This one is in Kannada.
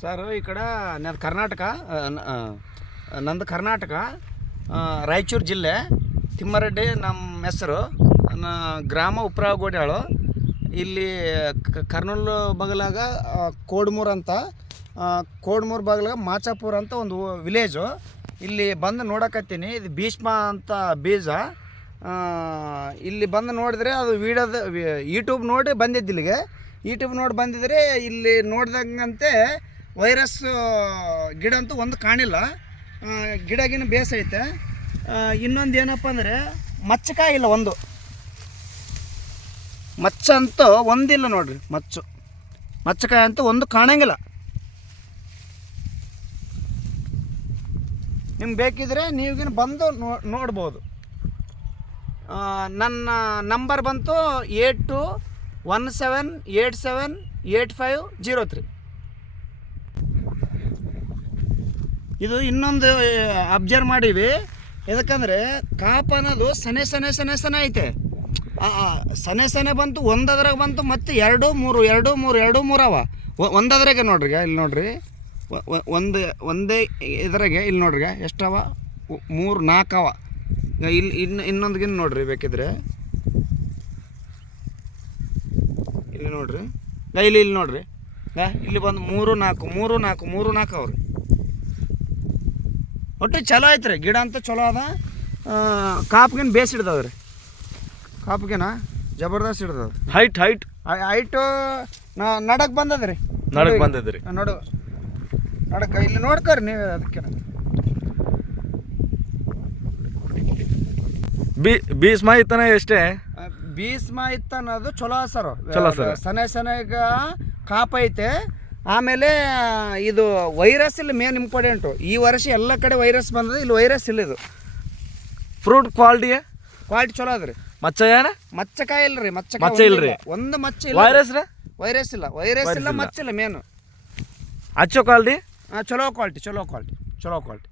ಸರ್ ಈ ಕಡೆ ನಂದು ಕರ್ನಾಟಕ ರಾಯಚೂರು ಜಿಲ್ಲೆ ತಿಮ್ಮಾರೆಡ್ಡಿ ನಮ್ಮ ಹೆಸರು. ಗ್ರಾಮ ಉಪ್ರಾಗೋಡ್ಯಾಳು. ಇಲ್ಲಿ ಕರ್ನೂಲು ಬಗಲಾಗ ಕೋಡ್ಮೂರು ಅಂತ, ಕೋಡ್ಮೂರು ಬಗಲಾಗ ಮಾಚಾಪುರ ಅಂತ ಒಂದು ವಿಲೇಜು. ಇಲ್ಲಿ ಬಂದು ನೋಡಕತ್ತೀನಿ. ಇದು ಭೀಷ್ಮ ಅಂತ ಬೀಜ. ಇಲ್ಲಿ ಬಂದು ನೋಡಿದ್ರೆ ಅದು ವೀಡಿಯೋದ ಯೂಟ್ಯೂಬ್ ನೋಡಿ ಬಂದಿದ್ದು ಇಲ್ಲಿಗೆ. ಯೂಟ್ಯೂಬ್ ನೋಡಿ ಬಂದಿದ್ರೆ ಇಲ್ಲಿ ನೋಡ್ದಂಗಂತೆ ವೈರಸ್ ಗಿಡ ಅಂತೂ ಒಂದು ಕಾಣಿಲ್ಲ. ಗಿಡಗಿನ ಬೇಸೈತೆ. ಇನ್ನೊಂದು ಏನಪ್ಪ ಅಂದರೆ ಮಚ್ಚಕಾಯಿ ಇಲ್ಲ, ಒಂದು ಮಚ್ಚ ಅಂತೂ ಒಂದಿಲ್ಲ ನೋಡ್ರಿ. ಮಚ್ಚಕಾಯಿ ಅಂತೂ ಒಂದು ಕಾಣಂಗಿಲ್ಲ. ನಿಮ್ಗೆ ಬೇಕಿದ್ರೆ ನೀವಿಗಿನ ಬಂದು ನೋಡ್ಬೋದು. ನನ್ನ ನಂಬರ್ ಬಂತು 8217878503. ಇದು ಇನ್ನೊಂದು ಅಬ್ಸರ್ವ್ ಮಾಡೀವಿ. ಯಾಕಂದರೆ ಕಾಪ್ ಅನ್ನೋದು ಸನೆ ಐತೆ. ಸನೆ ಬಂತು, ಒಂದದ್ರಾಗ ಬಂತು, ಮತ್ತು ಎರಡು ಮೂರು ಅವ ಒಂದದ್ರಾಗೆ ನೋಡ್ರಿ. ಇಲ್ಲಿ ನೋಡ್ರಿ, ಒಂದೇ ಇದ್ರಾಗೆ ಇಲ್ಲಿ ನೋಡ್ರಿ ಎಷ್ಟವ, 3-4 ಅವ. ಇಲ್ಲಿ ಇನ್ನೊಂದಿಗಿನ ನೋಡ್ರಿ ಬೇಕಿದ್ರೆ. ಇಲ್ಲಿ ನೋಡ್ರಿ, ಇಲ್ಲಿ ನೋಡ್ರಿ, ಇಲ್ಲಿ ಬಂದು 3-4 ಅವ್ರಿ. ಒಟ್ಟು ಚಲೋ ಐತ್ರಿ ಗಿಡ ಅಂತ, ಚಲೋ ಅದ. ಕಾಪ್ಗಿನ ಬೇಸ್ ಹಿಡ್ದವ್ರಿ. ಕಾಪ್ಗಿನ ಜಬರ್ದಸ್ತ್ ಹಿಡ್ದವ. ಹೈಟು ನಡಕ್ ಬಂದದ್ರಿ. ನಡಕ ಇಲ್ಲಿ ನೋಡ್ಕೊರಿ ನೀವು. ಅದಕ್ಕೆ ಭೀಷ್ಮ ಇತ್ತನ ಎಷ್ಟೇ ಭೀಷ್ಮ ಇತ್ತ ಅನ್ನೋದು ಚಲೋ ಸರ್. ಸನೆಗ ಕಾಪ್ ಐತೆ. ಆಮೇಲೆ ಇದು ವೈರಸ್ ಇಲ್ಲ, ಮೇನ್ ಇಂಪಾರ್ಟೆಂಟು. ಈ ವರ್ಷ ಎಲ್ಲ ಕಡೆ ವೈರಸ್ ಬಂದದ, ಇಲ್ಲಿ ವೈರಸ್ ಇಲ್ಲ. ಇದು ಫ್ರೂಟ್ ಕ್ವಾಲಿಟಿ ಚಲೋ ಅದ್ರಿ. ಮಚ್ಚಕಾಯಿ ಇಲ್ರಿ. ಮಚ್ಚ ಇಲ್ರಿ, ಒಂದು ಮಚ್ಚ ಇಲ್ಲ. ವೈರಸ್ ಇಲ್ಲ, ಮಚ್ಚಿಲ್ಲ. ಮೇನು ಅಚ್ಚೋ ಕ್ವಾಲಿಟಿ, ಚಲೋ ಕ್ವಾಲಿಟಿ.